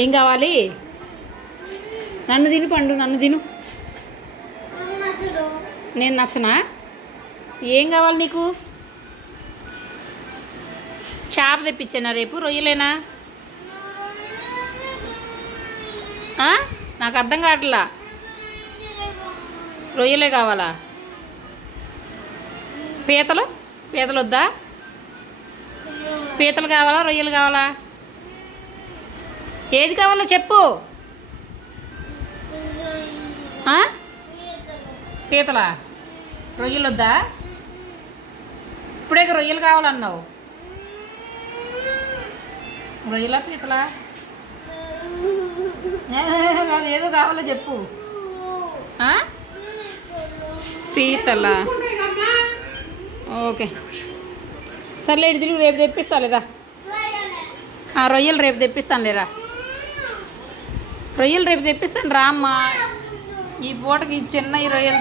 ఏం కావాలి? నన్ను తిను పండు, నన్ను తిను. నేను నచ్చనా? ఏం కావాలి నీకు? చేప తెప్పించానా రేపు? రొయ్యలేనా? నాకు అర్థం కావట్లా. రొయ్యలే కావాలా? పీతలు పీతలు వద్దా? పీతలు కావాలా, రొయ్యలు కావాలా? ఏది కావాలో చెప్పు. పీతలా? రొయ్యలు వద్దా? ఇప్పుడే రొయ్యలు కావాలన్నావు. రొయ్యలా పీతలా? అది ఏదో కావాలో చెప్పు. పీతలా? ఓకే సర్లే, ఇటు రేపు తెప్పిస్తా లేదా? రొయ్యలు రేపు తెప్పిస్తాను లేరా? రొయ్యలు రేపు తెప్పిస్తాను రా అమ్మ. ఈ పూటకి చిన్న రొయ్యలు